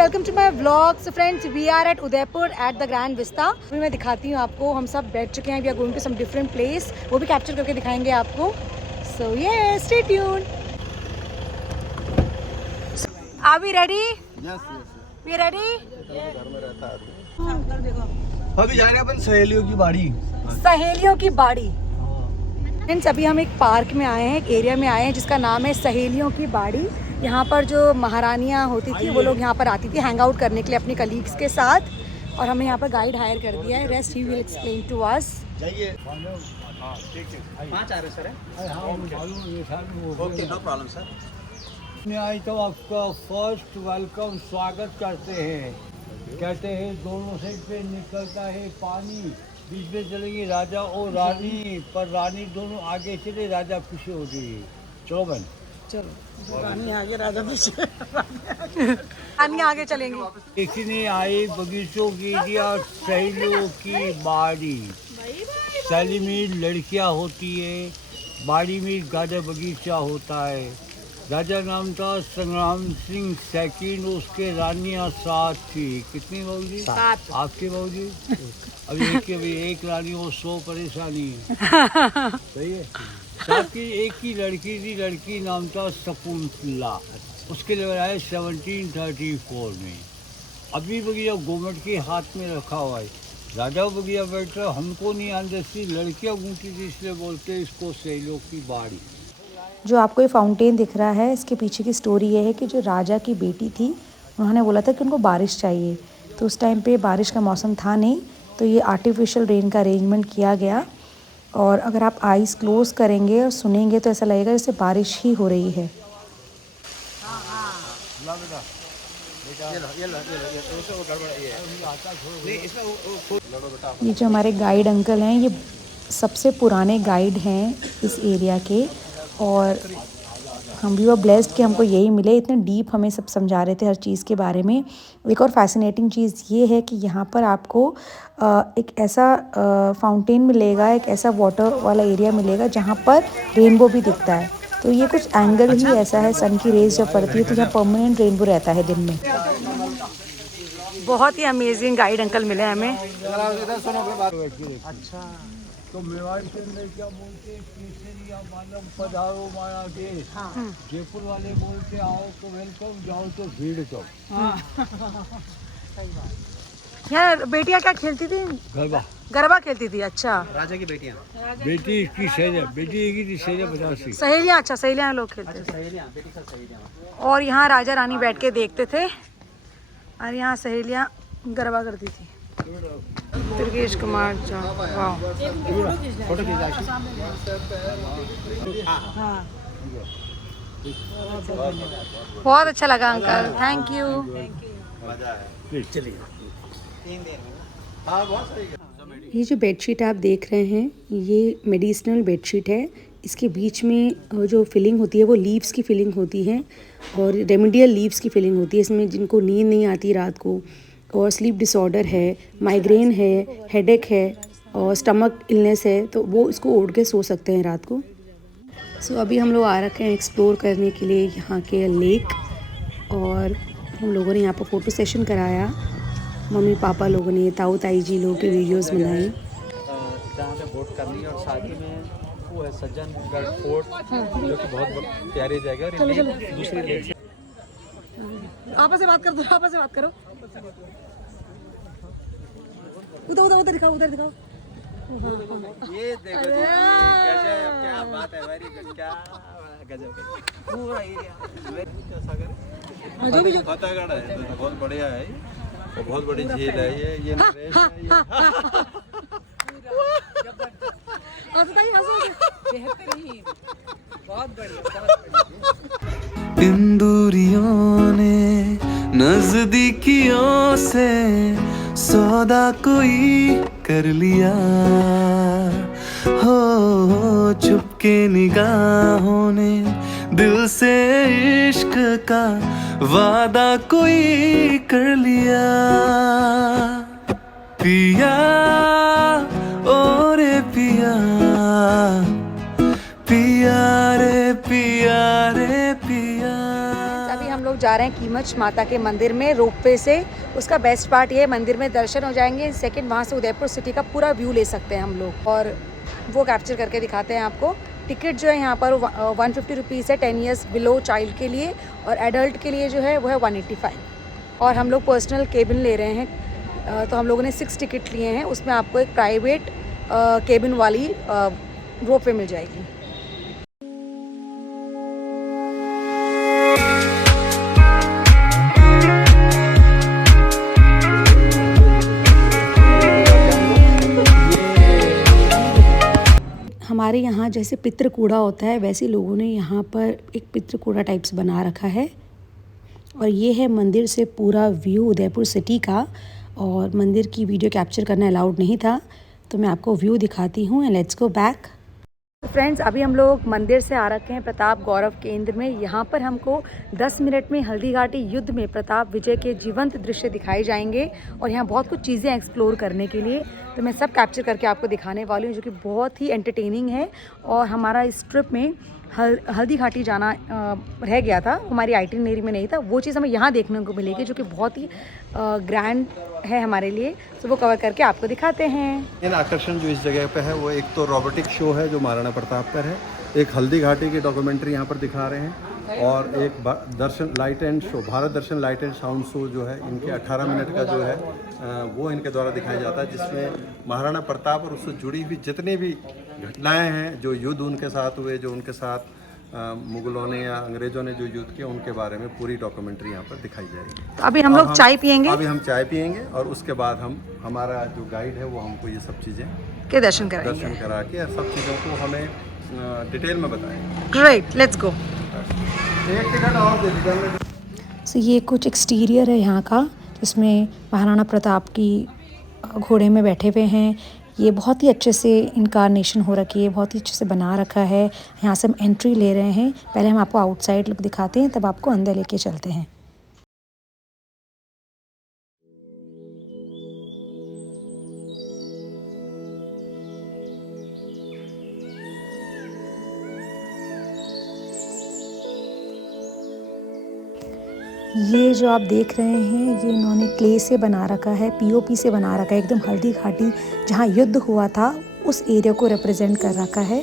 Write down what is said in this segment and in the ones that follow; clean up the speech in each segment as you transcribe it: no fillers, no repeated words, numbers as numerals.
Welcome to my vlog. So friends, we are at Udaipur at the grand vista. अभी मैं दिखाती हूँ आपको, हम सब बैठ चुके हैं। We are going to some different place, वो भी कैप्चर करके दिखाएंगे आपको। सो ये stay tune. Are we ready? We ready? अभी जा रहे हैं अपन सहेलियों की बाड़ी। सहेलियों की बाड़ी। फ्रेंड्स, अभी हम एक पार्क में आए हैं, एक एरिया में आए हैं जिसका नाम है सहेलियों की बाड़ी। यहाँ पर जो महारानियाँ होती थी वो लोग यहाँ पर आती थी हैंग आउट करने के लिए अपने कलीग्स के साथ, और हमने यहाँ पर गाइड हायर कर दिया है। रेस्ट ही विल एक्सप्लेन टू अस। जाइए। पाँच आ रहे sir. Okay, no problem sir. आज तो आपका फर्स्ट वेलकम स्वागत करते हैं। कहते हैं दोनों साइड पे निकलता है पानी, बीच में चलेंगे राजा और रानी, पर रानी दोनों आगे चले, राजा पीछे हो गई। चलो बहन, चलो, रानी आगे राजा पीछे। रानी आगे चलेंगे। देखने आए बगीचों की एरिया, सहेलियों की बाड़ी। सैली में लड़कियां होती है, बाड़ी में गार्डन बगीचा होता है। राजा नाम था संग्राम सिंह सेकंड, उसके रानियां 7 थी। कितनी बहू जी? 7। आपके बहू जी? अभी एक रानी हो 100 परेशानी है। सही है। साथ की एक ही लड़की थी, लड़की नाम था शकुंतला। उसके लिए आए 1734 में। अभी बगीचा गवर्नमेंट के हाथ में रखा हुआ है। राजा बगीचा बैठ रहा, हमको नहीं आने सी, लड़कियां घूमती थी, इसलिए बोलते हैं इसको सहेलियों की बाड़ी। जो आपको ये फाउंटेन दिख रहा है, इसके पीछे की स्टोरी ये है कि जो राजा की बेटी थी, उन्होंने बोला था कि उनको बारिश चाहिए, तो उस टाइम पे बारिश का मौसम था नहीं, तो ये आर्टिफिशियल रेन का अरेंजमेंट किया गया। और अगर आप आईज क्लोज करेंगे और सुनेंगे तो ऐसा लगेगा जैसे बारिश ही हो रही है। ये जो हमारे गाइड अंकल हैं, ये सबसे पुराने गाइड हैं इस एरिया के, और हम भी वो ब्लेस्ड कि हमको यही मिले। इतने डीप हमें सब समझा रहे थे हर चीज़ के बारे में। एक और फैसिनेटिंग चीज़ ये है कि यहाँ पर आपको एक ऐसा फाउंटेन मिलेगा, एक ऐसा वाटर वाला एरिया मिलेगा जहाँ पर रेनबो भी दिखता है। तो ये कुछ एंगल ही ऐसा है, सन की रेज जब पड़ती है तो यहाँ परमानेंट रेनबो रहता है दिन में। बहुत ही अमेजिंग गाइड अंकल मिले हमें। अच्छा, तो मेवाड़ के अंदर क्या बोलते हैं, केसरिया मानव पधारो माया के। जयपुर वाले बोलते आओ तो वेलकम, जाओ तो भीड़ तो। यहाँ बेटियाँ क्या खेलती थी? गरबा खेलती थी। अच्छा, राजा की बेटियां। बेटी इसकी सहेलियाँ, बेटी एक ही थी, सहेलियाँ 50 सहेलियाँ। अच्छा, सहेलियाँ लोग खेलते थे। और यहाँ राजा रानी बैठ के देखते थे, और यहाँ सहेलियाँ गरबा करती थी। दुर्गेश कुमार झा, वाह। बहुत अच्छा लगा अंकल, थैंक यू। चलिए। ये जो बेडशीट आप देख रहे हैं, ये मेडिसिनल बेडशीट है। इसके बीच में जो फिलिंग होती है वो लीव्स की फिलिंग होती है, और रेमेडियल लीव्स की फिलिंग होती है। इसमें जिनको नींद नहीं आती रात को, और स्लीप डिसऑर्डर है, माइग्रेन है, हेडेक है, और स्टमक इलनेस है, तो वो इसको ओढ़ के सो सकते हैं रात को। सो अभी हम लोग आ रखे हैं एक्सप्लोर करने के लिए यहाँ के लेक, और हम लोगों ने यहाँ पर फ़ोटो सेशन कराया। मम्मी पापा लोगों ने, ताऊ ताई जी लोगों के वीडियोस बनाए। जहाँ पे बोट करनी है, और साथ ही में वो है सज्जनगढ़ फोर्ट, जो कि बहुत प्यारी जगह है। और ये दूसरी लेक से आपस से बात कर दो, आपस से बात करो। उधर उधर उधर दिखाओ, उधर दिखाओ। ये देखो जी, गजब, क्या बात है, वेरी गुड, क्या गजब। पूरा एरिया फतेहगढ़ है, तो बहुत बढ़िया है, और बहुत बड़ी झील है ये नरेश है ये। बहुत बढ़िया। इन दूरियों ने नजदीकियों से सौदा कोई कर लिया, हो चुपके निगाहों ने दिल से इश्क का वादा कोई कर लिया। पिया ओ रे पिया, पिया रे पिया रे पिया। अभी हम लोग जा जा रहे हैं कीमच माता के मंदिर में रोपवे से। उसका बेस्ट पार्ट ये है, मंदिर में दर्शन हो जाएंगे, सेकंड वहाँ से उदयपुर सिटी का पूरा व्यू ले सकते हैं हम लोग, और वो कैप्चर करके दिखाते हैं आपको। टिकट जो है यहाँ पर 150 रुपीज़ है 10 ईयर्स बिलो चाइल्ड के लिए, और एडल्ट के लिए जो है वो है 185। और हम लोग पर्सनल केबिन ले रहे हैं, तो हम लोगों ने 6 टिकट लिए हैं, उसमें आपको एक प्राइवेट केबिन वाली रोपवे मिल जाएगी। हमारे यहाँ जैसे पितृकूड़ा होता है, वैसे लोगों ने यहाँ पर एक पितृकूड़ा टाइप्स बना रखा है। और ये है मंदिर से पूरा व्यू उदयपुर सिटी का, और मंदिर की वीडियो कैप्चर करना अलाउड नहीं था, तो मैं आपको व्यू दिखाती हूँ। And let's go back. Friends, अभी हम लोग मंदिर से आ रखे हैं प्रताप गौरव केंद्र में। यहाँ पर हमको 10 मिनट में हल्दी घाटी युद्ध में प्रताप विजय के जीवंत दृश्य दिखाए जाएंगे, और यहाँ बहुत कुछ चीज़ें एक्सप्लोर करने के लिए, तो मैं सब कैप्चर करके आपको दिखाने वाली हूँ, जो कि बहुत ही एंटरटेनिंग है। और हमारा इस ट्रिप में हल्दी घाटी जाना रह गया था, हमारी आइटिनरी में नहीं था, वो चीज़ हमें यहाँ देखने को मिलेगी, जो कि बहुत ही ग्रैंड है हमारे लिए। तो वो कवर करके आपको दिखाते हैं। मेन आकर्षण जो इस जगह पे है वो एक तो रोबोटिक शो है जो महाराणा प्रताप पर है, एक हल्दी घाटी की डॉक्यूमेंट्री यहाँ पर दिखा रहे हैं, और एक Darshan light and show, Bharat Darshan light and sound show जो है इनके 18 मिनट का जो है वो इनके द्वारा दिखाया जाता है, जिसमें महाराणा प्रताप और उससे जुड़ी हुई जितनी भी घटनाएं हैं, जो युद्ध उनके साथ हुए, जो उनके साथ मुगलों ने या अंग्रेजों ने जो युद्ध किया, उनके बारे में पूरी डॉक्यूमेंट्री यहाँ पर दिखाई जाएगी। तो अभी हम लोग चाय पियेंगे। अभी हम चाय पियेंगे, और उसके बाद हमारा जो गाइड है वो हमको ये सब चीज़ें के दर्शन करा के सब चीज़ों को हमें डिटेल में बताएंगे। Great, let's go. एक टिकट और दे दीजिए। सो ये कुछ एक्सटीरियर है यहाँ का, जिसमें महाराणा प्रताप की घोड़े में बैठे हुए हैं। ये बहुत ही अच्छे से इनकारनेशन हो रखी है, बहुत ही अच्छे से बना रखा है। यहाँ से हम एंट्री ले रहे हैं, पहले हम आपको आउटसाइड लुक दिखाते हैं, तब आपको अंदर लेके चलते हैं। ये जो आप देख रहे हैं, ये इन्होंने क्ले से बना रखा है, पीओपी से बना रखा है, एकदम हल्दी घाटी जहाँ युद्ध हुआ था उस एरिया को रिप्रेजेंट कर रखा है।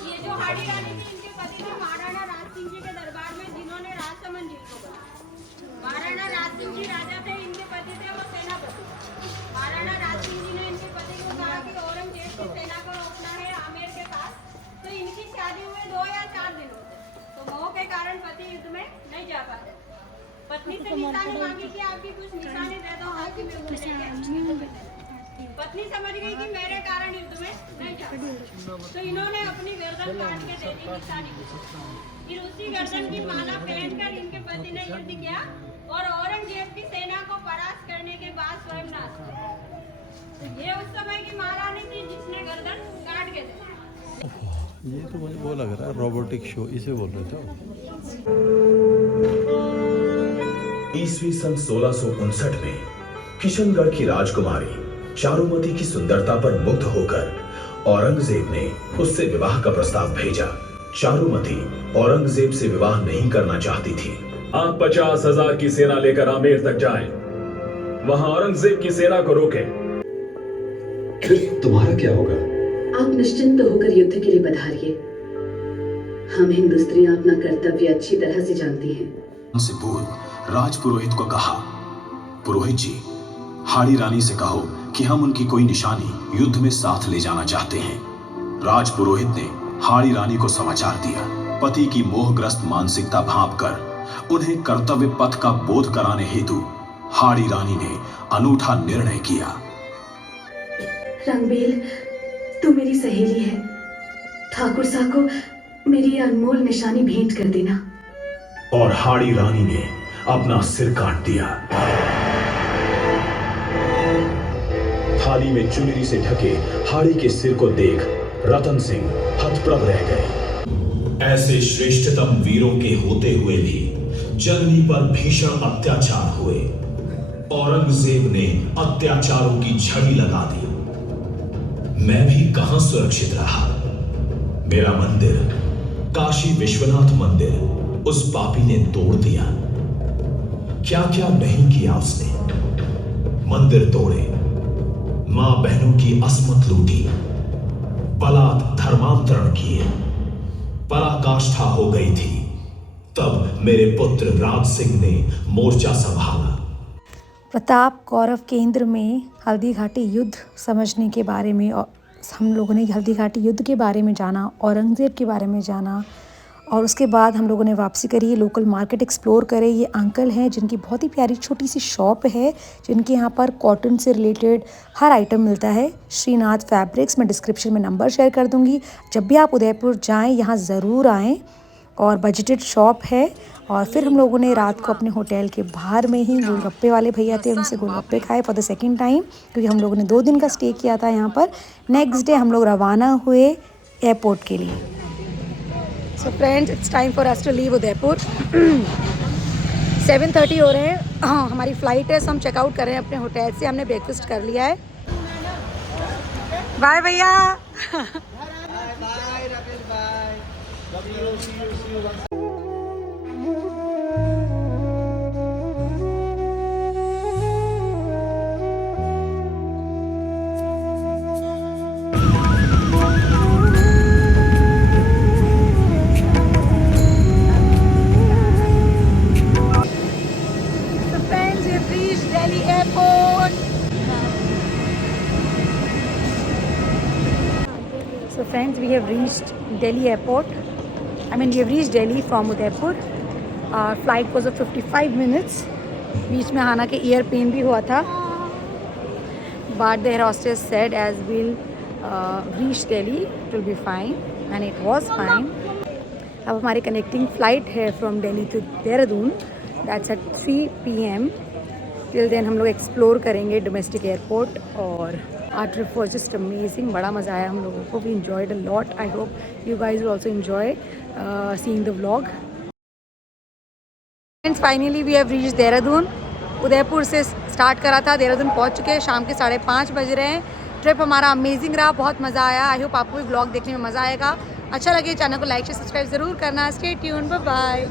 ये जो हाड़ी रानी थी, इनके पति थे महाराणा राज सिंह जी के दरबार में, जिन्होंने राजसमंद झील को बनाया। महाराणा राज सिंह जी राजा थे, इनके पति थे वो सेनापति। महाराणा राज सिंह जी ने इनके पति को कहा कि औरंगजेब की सेना को रोकना है आमेर के पास, तो इनकी शादी हुए 2 या 4 दिन होते, तो मोह के कारण पति युद्ध में नहीं जा पाते। पत्नी से निशानी मांगी कि आपकी कुछ निशानी दे दो, आपकी पत्नी समझ गई कि मेरे कारण युद्ध में नहीं जा, तो इन्होंने अपनी गर्दन काट के दे दी निशानी। फिर उसी गर्दन की माला पहनकर इनके पति ने युद्ध किया, और औरंगजेब की सेना को परास्त करने के बाद स्वयं नाश हुआ। ये उस समय की महारानी थी जिसने गर्दन काट के दी। ये तो मुझे वो लग रहा है रोबोटिक शो, इसे बोल रहे थे। ईस्वी सन 1659 में किशनगढ़ की राजकुमारी चारुमती की सुंदरता पर मुग्ध होकर औरंगजेब ने उससे विवाह का प्रस्ताव भेजा। चारुमती औरंगजेब से विवाह नहीं करना चाहती थी। आप 50,000 की सेना लेकर आमेर तक जाएं, वहां औरंगजेब की सेना को रोकें। फिर तुम्हारा क्या होगा? आप निश्चिंत होकर युद्ध के लिए पधारिए। हम हिंदू स्त्रियां अपना कर्तव्य अच्छी तरह से जानती हैं। से पूर्व राजपुरोहित को कहा, पुरोहित जी, हाड़ी रानी से कहो कि हम उनकी कोई निशानी युद्ध में साथ ले जाना चाहते हैं। राजपुरोहित ने हाड़ी रानी को समाचार दिया। पति की मोहग्रस्त मानसिकता भांपकर उन्हें कर्तव्य पथ का बोध कराने हेतु हाड़ी रानी ने अनूठा निर्णय किया। रंगबेल, तू मेरी सहेली है, ठाकुर साहब को मेरी ये अनमोल निशानी भेंट कर देना। और हाड़ी रानी ने अपना सिर काट दिया। थाली में चुनरी से ढके हाड़ी के सिर को देख रतन सिंह हतप्रभ रह गए। ऐसे श्रेष्ठतम वीरों के होते हुए भी जननी पर भीषण अत्याचार हुए। औरंगजेब ने अत्याचारों की झड़ी लगा दी। मैं भी कहां सुरक्षित रहा। मेरा मंदिर, काशी विश्वनाथ मंदिर, उस पापी ने तोड़ दिया। क्या क्या नहीं किया उसने। मंदिर तोड़े, मां बहनों की असमत लूटी, बलात् धर्मांतरण किए। पराकाष्ठा हो गई थी। तब मेरे पुत्र राज सिंह ने मोर्चा संभाला। प्रताप कौरव केंद्र में हल्दी घाटी युद्ध समझने के बारे में और हम लोगों ने हल्दी घाटी युद्ध के बारे में जाना, औरंगज़ेब के बारे में जाना और उसके बाद हम लोगों ने वापसी करी, लोकल मार्केट एक्सप्लोर करे। ये अंकल हैं जिनकी बहुत ही प्यारी छोटी सी शॉप है, जिनके यहाँ पर कॉटन से रिलेटेड हर आइटम मिलता है। श्रीनाथ फैब्रिक्स, मैं डिस्क्रिप्शन में नंबर शेयर कर दूँगी। जब भी आप उदयपुर जाएँ यहाँ ज़रूर आएँ और बजटेड शॉप है। और फिर हम लोगों ने रात को अपने होटल के बाहर में ही गोलगप्पे वाले भैया थे, उनसे गोलगप्पे खाए फॉर द सेकंड टाइम, क्योंकि हम लोगों ने 2 दिन का स्टे किया था यहाँ पर। नेक्स्ट डे हम लोग रवाना हुए एयरपोर्ट के लिए। So friends, it's time for us to leave Udaipur. 7:30 हो रहे हैं। हाँ, हमारी फ़्लाइट है, सो हम चेकआउट कर रहे हैं अपने होटल से। हमने ब्रेकफास्ट कर लिया है। बाय भैया। So friends, we have reached Delhi airport. I mean, we have reached Delhi from Udaipur. Our flight was of 55 minutes. बीच में हाना के ear pain भी हुआ था. But the air hostess said as we'll reach Delhi, it will be fine. And it was fine. अब हमारी connecting flight है from Delhi to Dehradun. That's at 3 PM. Till then हम लोग एक्सप्लोर करेंगे domestic airport. और our trip was just amazing, बड़ा मज़ा आया हम लोगों को। We enjoyed a lot. I hope you guys will also enjoy seeing the vlog. Friends, finally we have reached Dehradun. Udaipur से स्टार्ट करा था, देहरादून पहुंच चुके हैं। शाम के 5:30 बज रहे हैं। ट्रिप हमारा अमेजिंग रहा, बहुत मज़ा आया। आई होप आपको भी व्लॉग देखने में मज़ा आएगा। अच्छा लगे चैनल को लाइक शेयर सब्सक्राइब ज़रूर करना। Stay tuned, bye bye.